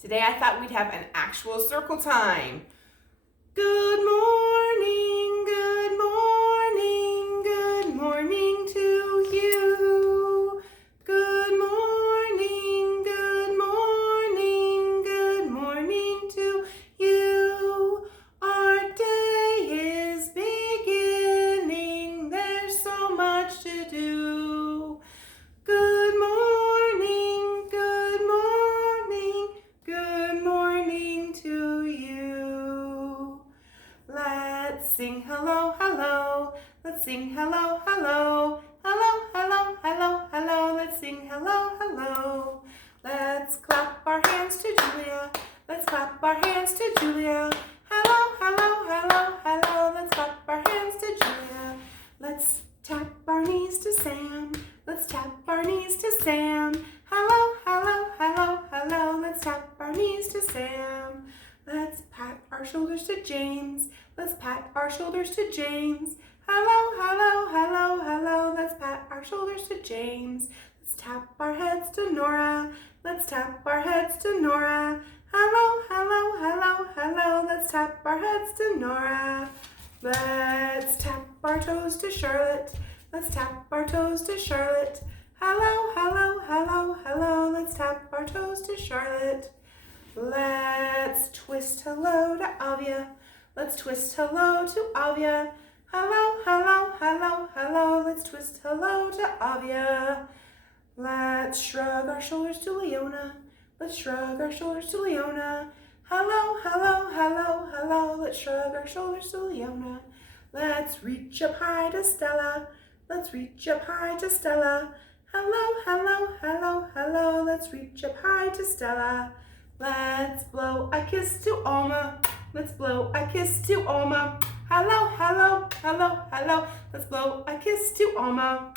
Today I thought we'd have an actual circle time. Good morning, good morning, good morning to you. Good morning, good morning, good morning to you. Our day is beginning, there's so much to do. Good morning, good morning, good morning to you. Let's sing hello, hello. Let's sing hello, hello. Hello, hello, hello, hello. Let's sing hello, hello. Let's clap our hands to Julia. Let's clap our hands to Julia. Hello, hello, hello, hello. Let's clap our hands to Julia. Let's tap our knees to Sam. Let's tap our knees to Sam. Hello, hello, hello, hello. Let's tap our knees to Sam. Let's pat our shoulders to James. Let's pat our shoulders to James. Hello, hello, hello, hello. Let's pat our shoulders to James. Let's tap our heads to Nora. Let's tap our heads to Nora. Hello, hello, hello, hello. Let's tap our heads to Nora. Let's tap our toes to Charlotte. Let's tap our toes to Charlotte. Hello, hello, hello, hello. Let's tap our toes to Charlotte. Let's twist hello to Avia. Let's twist hello to Avia. Hello, hello, hello, hello. Let's twist hello to Avia. Let's shrug our shoulders to Leona. Let's shrug our shoulders to Leona. Hello, hello, hello, hello. Let's shrug our shoulders to Leona. Let's reach up high to Stella. Let's reach up high to Stella. Hello, hello, hello, hello. Let's reach up high to Stella. Let's blow a kiss to Alma. Let's blow a kiss to Alma. Hello, hello, hello, hello. Let's blow a kiss to Alma.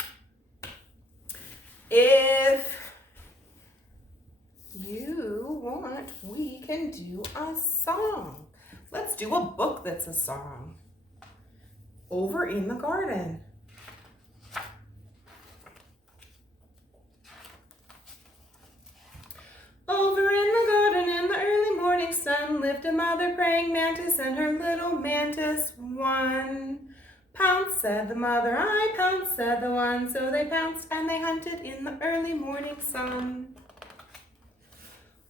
If you want, we can do a song. Let's do a book that's a song. Over in the Garden. Over in the garden in the early morning sun lived a mother praying mantis and her little mantis one. Pounce, said the mother, I pounce, said the one. So they pounced and they hunted in the early morning sun.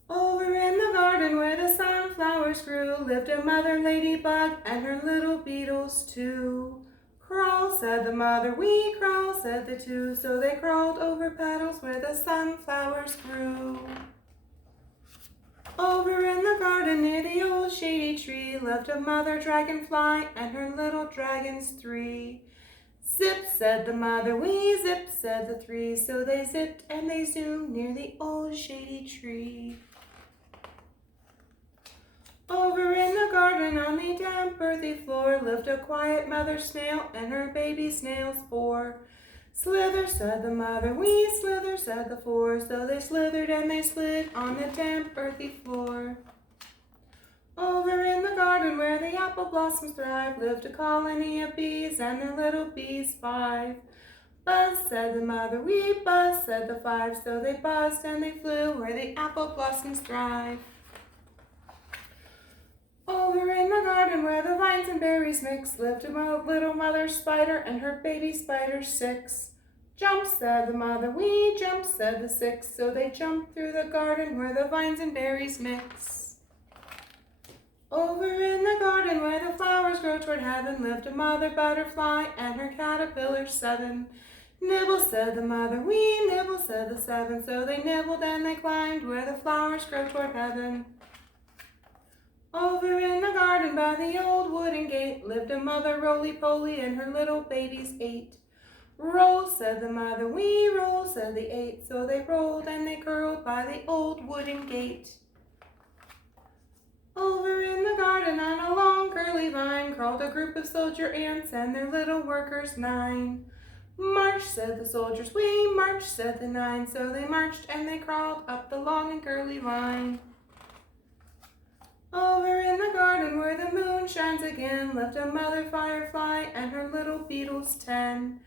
Over in the garden where the sunflowers grew lived a mother ladybug and her little beetles too. Crawl, said the mother, we crawl, said the two. So they crawled over petals where the sunflowers grew. Over in the garden near the old shady tree lived a mother dragonfly and her little dragons three. Zip, said the mother, we zip, said the three. So they zipped and they zoomed near the old shady tree. Over in the garden on the damp earthy floor lived a quiet mother snail and her baby snails four. Slither, said the mother, we slither, said the four. So they slithered and they slid on the damp earthy floor. Over in the garden where the apple blossoms thrive lived a colony of bees and their little bees five. Buzz, said the mother, we buzz, said the five. So they buzzed and they flew where the apple blossoms thrive. Over in the garden where the vines and berries mix lived a little mother spider and her baby spider six. Jump, said the mother, we jump, said the six. So they jumped through the garden where the vines and berries mix. Over in the garden where the flowers grow toward heaven lived a mother butterfly and her caterpillar seven. Nibble, said the mother, we nibble, said the seven. So they nibbled and they climbed where the flowers grow toward heaven. Over in the garden by the old wooden gate lived a mother roly-poly and her little babies eight. Roll, said the mother, we roll, said the eight. So they rolled and they curled by the old wooden gate. Over in the garden on a long curly vine crawled a group of soldier ants and their little workers nine. March, said the soldiers, we march, said the nine. So they marched and they crawled up the long and curly line. Over in the garden where the moon shines again lived a mother firefly and her little beetles 10.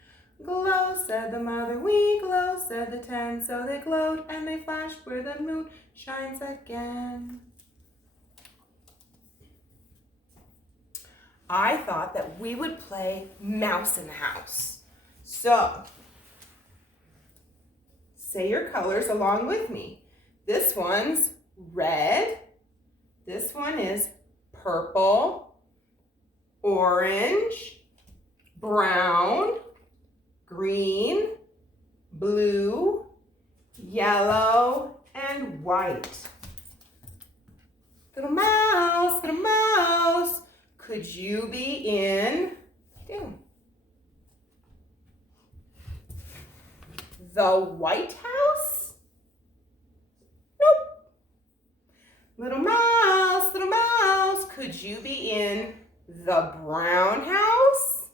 Glow, said the mother, we glow, said the 10. So they glowed and they flashed where the moon shines again. I thought that we would play mouse in the house. So, say your colors along with me. This one's red. This one is purple, orange, brown, green, blue, yellow, and white. Little mouse, could you be in the White House? Nope. Little mouse, could you be in the Brown House?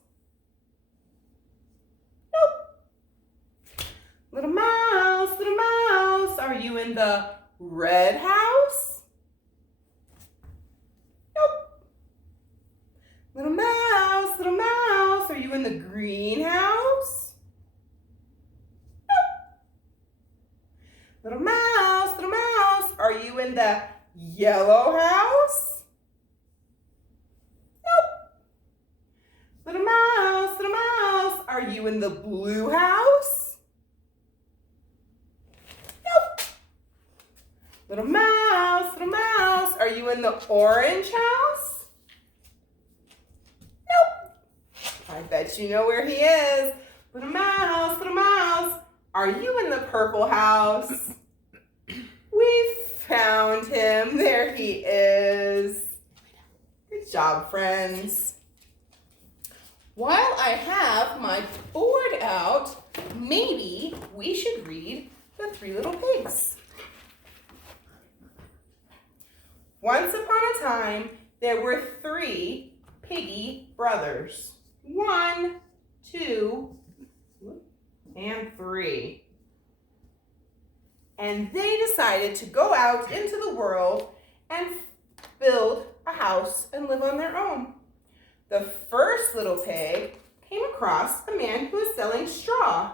Nope. Little mouse, are you in the Red House? Nope. Little mouse, are you in the Green House? Nope. Little mouse, are you in the Yellow House? Nope. Little mouse, are you in the Blue House? Nope. Little mouse, are you in the Orange House? Nope. I bet you know where he is. Little mouse, are you in the Purple House? We found him. There he is. Good job, friends. While I have my board out, maybe we should read The Three Little Pigs. Once upon a time, there were 3 piggy brothers. 1, 2, and 3. And they decided to go out into the world and build a house and live on their own. The first little pig came across a man who was selling straw.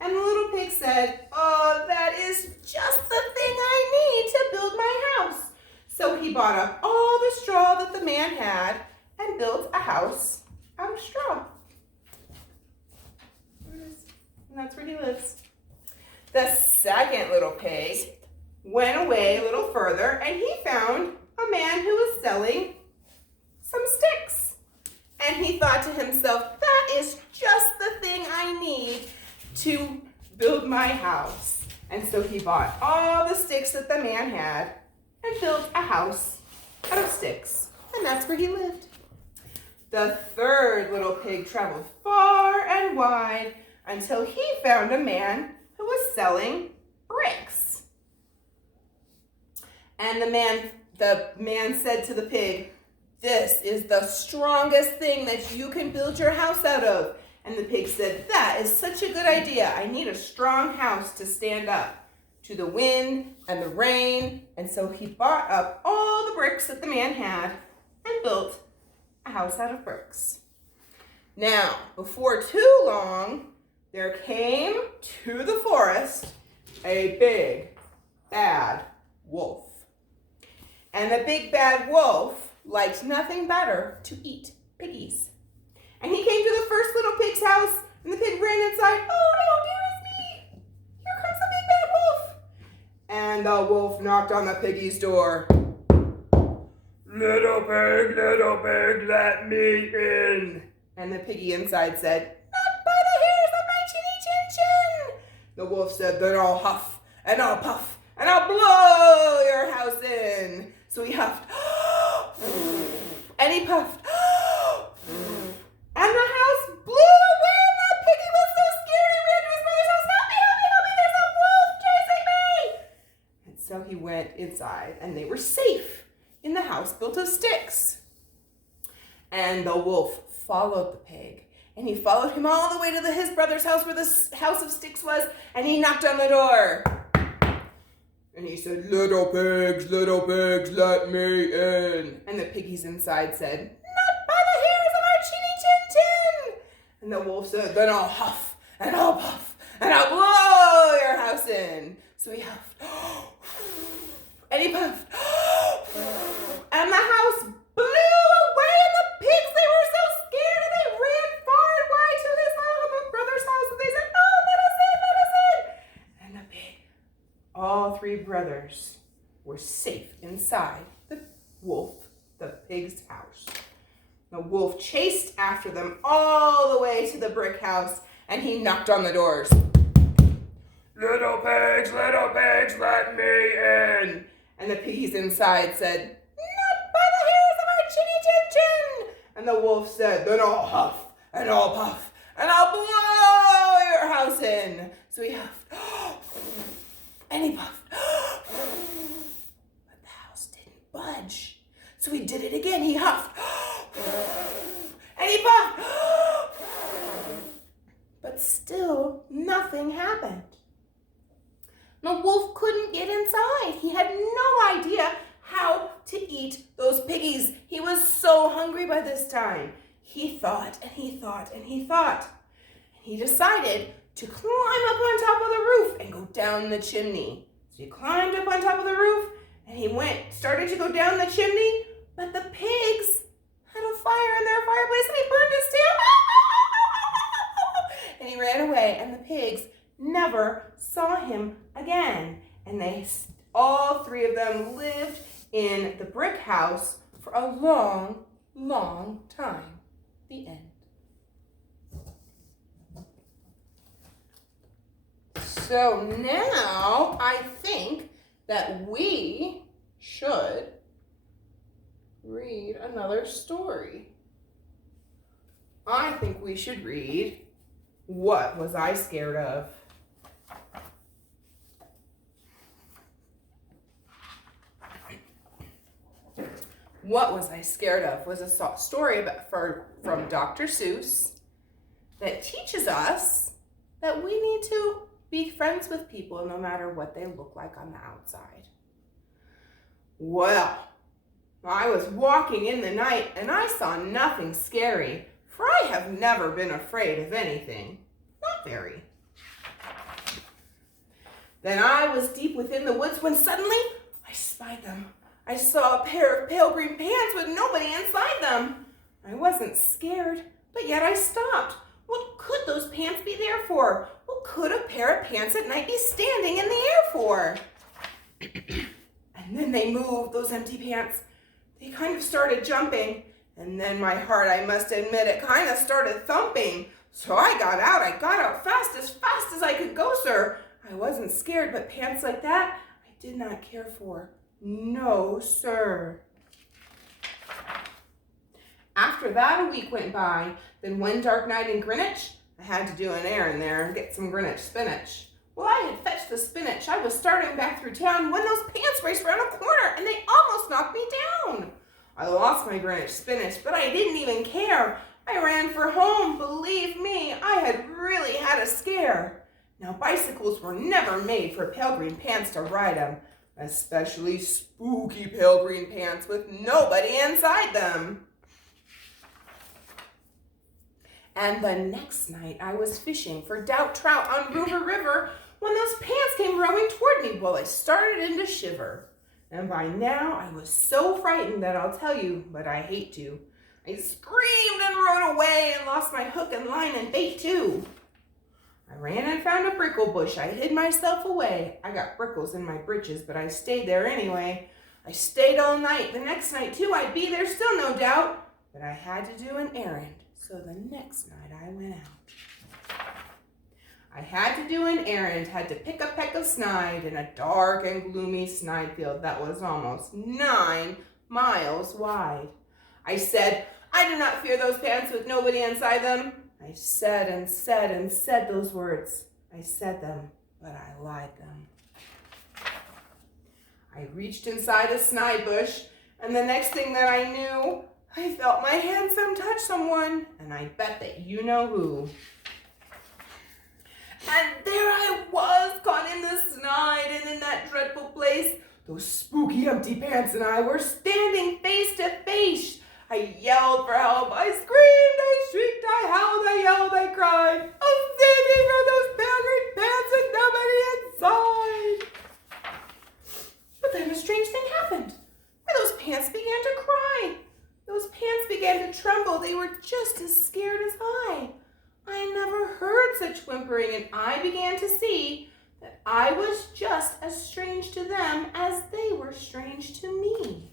And the little pig said, "Oh, that is just the thing I need to build my house." So he bought up all the straw that the man had and built a house out of straw. And that's where he lives. The second little pig went away a little further and he found a man who was selling some sticks. And he thought to himself, that is just the thing I need to build my house. And so he bought all the sticks that the man had and built a house out of sticks. And that's where he lived. The third little pig traveled far and wide until he found a man who was selling bricks. And the man said to the pig, "This is the strongest thing that you can build your house out of." And the pig said, "That is such a good idea. I need a strong house to stand up to the wind and the rain." And so he bought up all the bricks that the man had and built a house out of bricks. Now, before too long, there came to the forest a big, bad wolf. And the big, bad wolf liked nothing better to eat piggies. And he came to the first little pig's house, and the pig ran inside. "Oh no, dearest me! Here comes the big, bad wolf!" And the wolf knocked on the piggy's door. Little pig, let me in." And the piggy inside said, "Not by the hairs of my chinny chin chin." The wolf said, "Then I'll huff and I'll puff and I'll blow your house in." So he huffed and he puffed and the house blew away, and the piggy was so scared he ran to his brother's house. "Help me, help me, help me, there's a wolf chasing me." And so he went inside and they were safe in the house built of sticks. And the wolf followed the pig, and he followed him all the way to his brother's house where the house of sticks was, and he knocked on the door. And he said, little pigs, let me in." And the piggies inside said, "Not by the hairs of our chinny chin chin." And And the wolf said, then I'll huff and I'll puff and I'll blow your house in. So he huffed and he puffed and the house blew away, and the pigs, they were so scared and they ran far and wide to his house, my brother's house, and they said, oh, let us in. And the pig, all three brothers were safe inside the pig's house. The wolf chased after them all the way to the brick house, and he knocked on the doors. Little pigs, let me in. And the piggies inside said, not by the hairs of our chinny chin chin. And the wolf said, then I'll huff and I'll puff and I'll blow your house in. So he huffed and he puffed, but the house didn't budge. So he did it again. He huffed and he puffed, but still nothing happened. The wolf couldn't get inside. He had no idea how to eat those piggies. He was so hungry by this time. He thought and he thought and he thought. And he decided to climb up on top of the roof and go down the chimney. So he climbed up on top of the roof and he started to go down the chimney, but the pigs had a fire in their fireplace and he burned his tail. And he ran away, and the pigs never saw him again. And all three of them lived in the brick house for a long, long time. The end. So now I think that we should read another story. I think we should read What Was I Scared Of? What Was I Scared Of was a story from Dr. Seuss that teaches us that we need to be friends with people no matter what they look like on the outside. Well, I was walking in the night and I saw nothing scary, for I have never been afraid of anything. Not very. Then I was deep within the woods when suddenly I spied them. I saw a pair of pale green pants with nobody inside them. I wasn't scared, but yet I stopped. What could those pants be there for? What could a pair of pants at night be standing in the air for? And then they moved, those empty pants. They kind of started jumping. And then my heart, I must admit, it kind of started thumping. So I got out fast as I could go, sir. I wasn't scared, but pants like that, I did not care for. No, sir. After that, a week went by. Then one dark night in Greenwich, I had to do an errand there and get some Greenwich spinach. Well, I had fetched the spinach. I was starting back through town when those pants raced around a corner and they almost knocked me down. I lost my Greenwich spinach, but I didn't even care. I ran for home. Believe me, I had really had a scare. Now, bicycles were never made for pale green pants to ride them, especially spooky pale green pants with nobody inside them. And the next night, I was fishing for doubt trout on Ruver River when those pants came rowing toward me. Well, I started to shiver. And by now, I was so frightened that I'll tell you, but I hate to. I screamed and rode away and lost my hook and line and bait too. I ran and found a brickle bush. I hid myself away. I got brickles in my breeches, but I stayed there anyway. I stayed all night. The next night too, I'd be there still, no doubt. But I had to do an errand. So the next night I went out. I had to do an errand, had to pick a peck of snide in a dark and gloomy snide field that was almost 9 miles wide. I said, I do not fear those pants with nobody inside them. I said and said and said those words. I said them, but I lied them. I reached inside a snide bush, and the next thing that I knew, I felt my handsome touch someone, and I bet that you know who. And there I was, caught in the snide and in that dreadful place. Those spooky empty pants and I were standing face to face. I yelled for help. I screamed, I shrieked, I howled, I yelled, I cried. I'm standing from those baggy pants and nobody inside. But then a strange thing happened. Those pants began to cry. Those pants began to tremble. They were just as scared as I. I never heard such whimpering, and I began to see that I was just as strange to them as they were strange to me.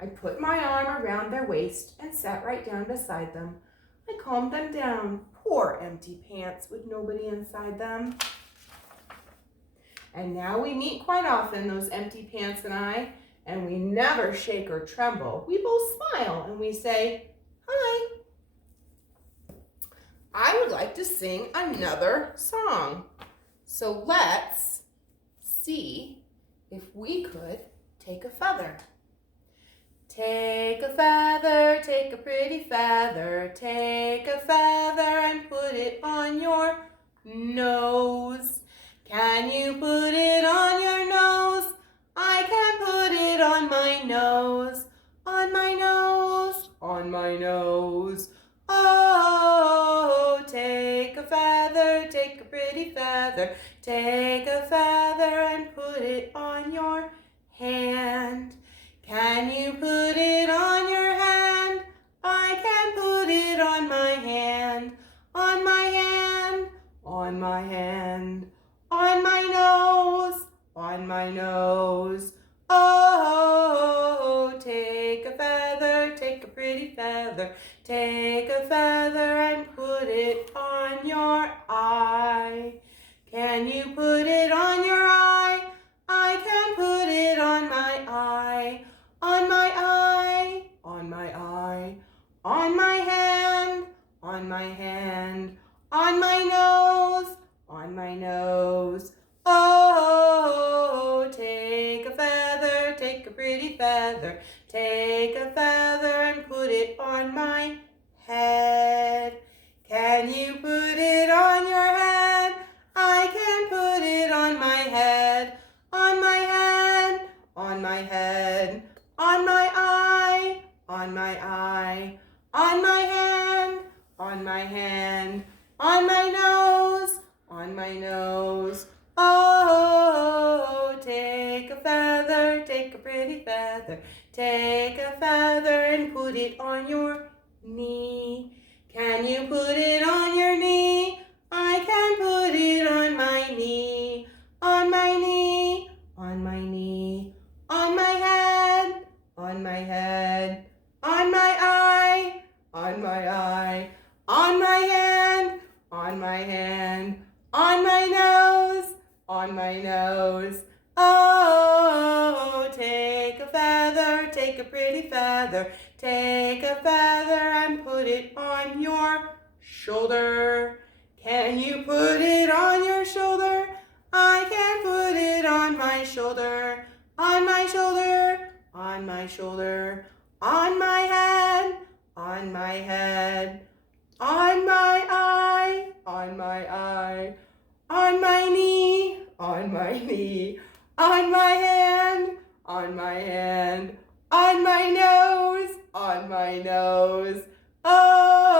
I put my arm around their waist and sat right down beside them. I calmed them down. Poor empty pants with nobody inside them. And now we meet quite often, those empty pants and I, and we never shake or tremble. We both smile and we say, hi. I would like to sing another song. So let's see if we could take a feather. Take a feather, take a pretty feather, take a feather and put it on your nose. Can you put it on your nose? I can put it on my nose, on my nose, on my nose. Oh, take a feather, take a pretty feather, take a feather and put it on your hand. Can you put it on your hand? I can put it on my hand, on my hand, on my hand, on my nose, on my nose. Oh, take a feather, take a pretty feather, take a feather and put it on your eye. Can you put it on your eye? I can put it on my eye, on my eye, on my eye, on my hand, on my hand, on my nose, on my nose. Oh, take a feather, take a pretty feather, take a feather and put it on my head. Can you put it on your head? I can put it on my head, on my head, on my head, on my eye, on my eye, on my hand, on my hand, on my nose, on my nose. Oh, take a feather, take a pretty feather, take a feather and put it on your knee. Can you put it on your knee? I can put it on my knee, on my knee, on my knee, on my head, on my head, on my eye, on my eye, on my hand, on my hand, on my nose, on my nose. Oh, take a feather, take a pretty feather, take a feather and put it on your shoulder. Can you put it on your shoulder? I can put it on my shoulder, on my shoulder, on my shoulder, on my head, on my head, on my eye, on my eye, on my knee, on my knee, on my hand, on my hand, on my nose, on my nose. Oh.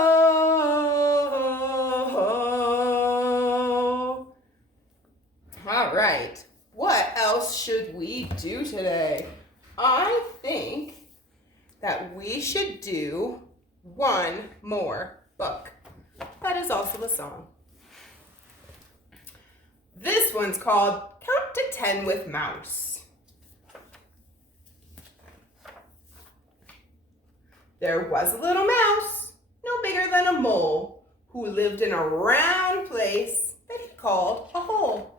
All right. What else should we do today? I think that we should do one more book. That is also a song. This one's called Count to 10 with Mouse. There was a little mouse, no bigger than a mole, who lived in a round place that he called a hole.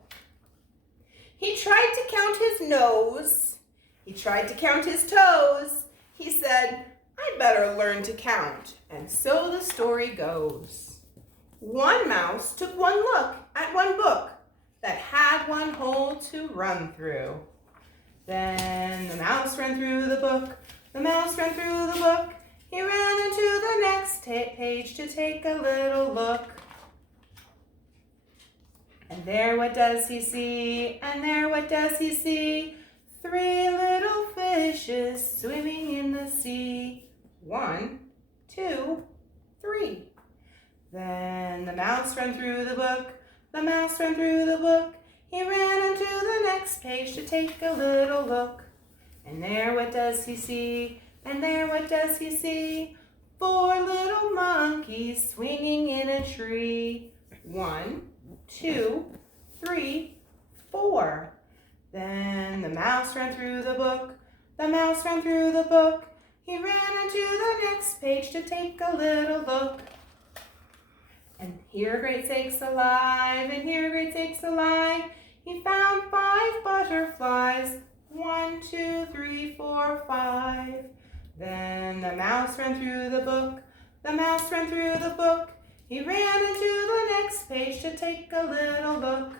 He tried to count his nose. He tried to count his toes. He said, I'd better learn to count. And so the story goes. One mouse took one look at one book that had one hole to run through. Then the mouse ran through the book. The mouse ran through the book. He ran into the next page to take a little look. And there what does he see? And there what does he see? 3 little fishes swimming in the sea. The mouse ran through the book. He ran onto the next page to take a little look. And there what does he see? And there what does he see? 4 little monkeys swinging in a tree. 1, 2, 3, 4. Then the mouse ran through the book. The mouse ran through the book. He ran onto the next page to take a little look. And here great sakes alive, and here great sakes alive, he found 5 butterflies. 1, 2, 3, 4, 5. Then the mouse ran through the book. The mouse ran through the book. He ran into the next page to take a little look.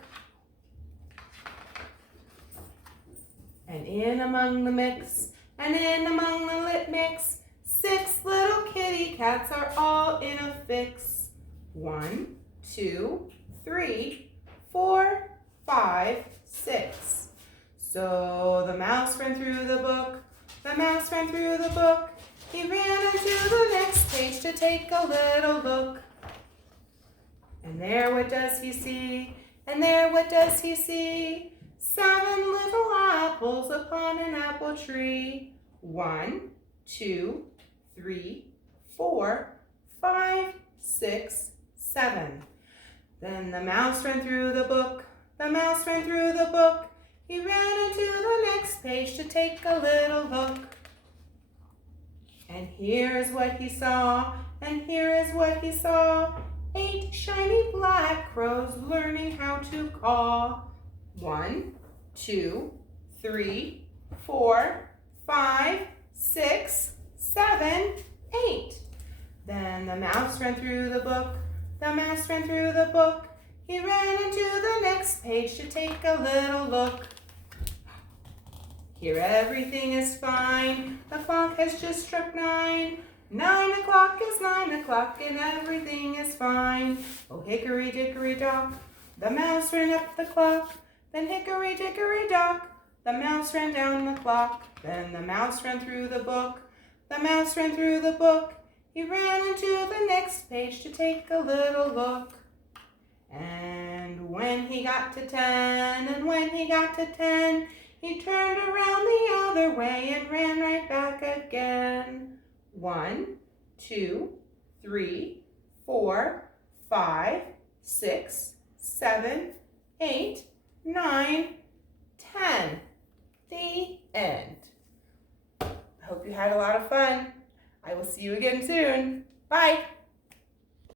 And in among the mix, and in among the lit mix, 6 little kitty cats are all in a fix. 1, 2, 3, 4, 5, 6. So the mouse ran through the book. The mouse ran through the book. He ran into the next page to take a little look. And there what does he see? And there what does he see? 7 little apples upon an apple tree. 1, 2, 3, 4, 5, 6, 7. Then the mouse ran through the book. The mouse ran through the book. He ran into the next page to take a little look. And here's what he saw, and here is what he saw. 8 shiny black crows learning how to caw. 1, 2, 3, 4, 5, 6, 7, 8. Then the mouse ran through the book. The mouse ran through the book. He ran into the next page to take a little look. Here everything is fine. The clock has just struck 9. 9 o'clock is 9 o'clock and everything is fine. Oh, hickory dickory dock, the mouse ran up the clock. Then hickory dickory dock, the mouse ran down the clock. Then the mouse ran through the book. The mouse ran through the book. He ran into the next page to take a little look. And when he got to 10, and when he got to 10, he turned around the other way and ran right back again. 1, 2, 3, 4, 5, 6, 7, 8, 9, 10. The end. I hope you had a lot of fun. I will see you again soon. Bye.